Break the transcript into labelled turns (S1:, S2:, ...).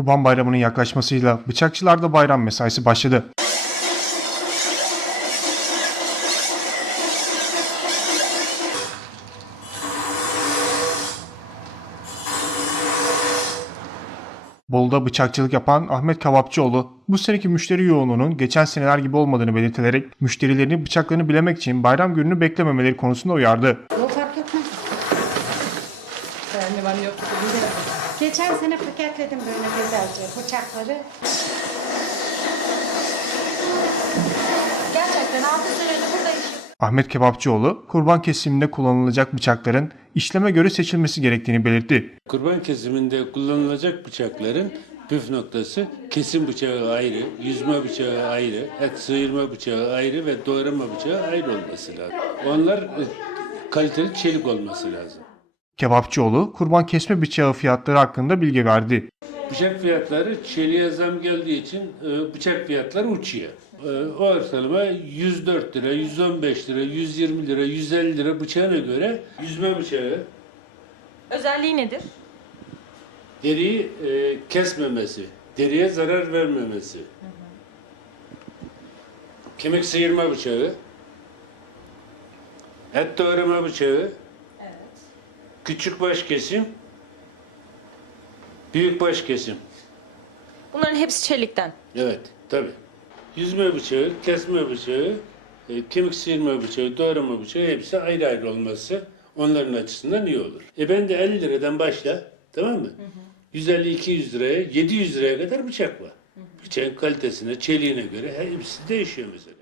S1: Kurban Bayramı'nın yaklaşmasıyla bıçakçılarda bayram mesaisi başladı. Bolu'da bıçakçılık yapan Ahmet Kebapçıoğlu bu seneki müşteri yoğunluğunun geçen seneler gibi olmadığını belirterek müşterilerini bıçaklarını bilemek için bayram gününü beklememeleri konusunda uyardı.
S2: Yok fark etmez.
S3: Yani ben yok dedim de.
S2: Geçen sene paketledim böyle güzelce bıçakları.
S3: Gerçekten 6 senedir buradayım.
S1: Ahmet Kebapçıoğlu, kurban kesiminde kullanılacak bıçakların işleme göre seçilmesi gerektiğini belirtti.
S4: Kurban kesiminde kullanılacak bıçakların püf noktası kesim bıçağı ayrı, yüzme bıçağı ayrı, et sıyırma bıçağı ayrı ve doğrama bıçağı ayrı olması lazım. Onlar e, kaliteli çelik olması lazım.
S1: Kebapçıoğlu, kurban kesme bıçağı fiyatları hakkında bilgi verdi.
S4: Bıçak fiyatları çeliğe zam geldiği için e, bıçak fiyatları uçuyor. E, O ortalama 104 lira, 115 lira, 120 lira, 150 lira bıçağına göre yüzme bıçağı
S3: Özelliği nedir?
S4: deriyi e, kesmemesi, deriye zarar vermemesi. Kemik sıyırma bıçağı, et doğrama bıçağı, küçük baş kesim, büyük baş kesim.
S3: Bunların hepsi çelikten.
S4: Evet, tabii. Yüzme bıçağı, kesme bıçağı, e, kemik sıyırma bıçağı, doğrama bıçağı hepsi ayrı ayrı olması onların açısından iyi olur. E ben de 50 liradan başla, tamam mı? 150-200 liraya, 700 liraya kadar bıçak var. Bıçağın kalitesine, çeliğine göre hepsi değişiyor mesela.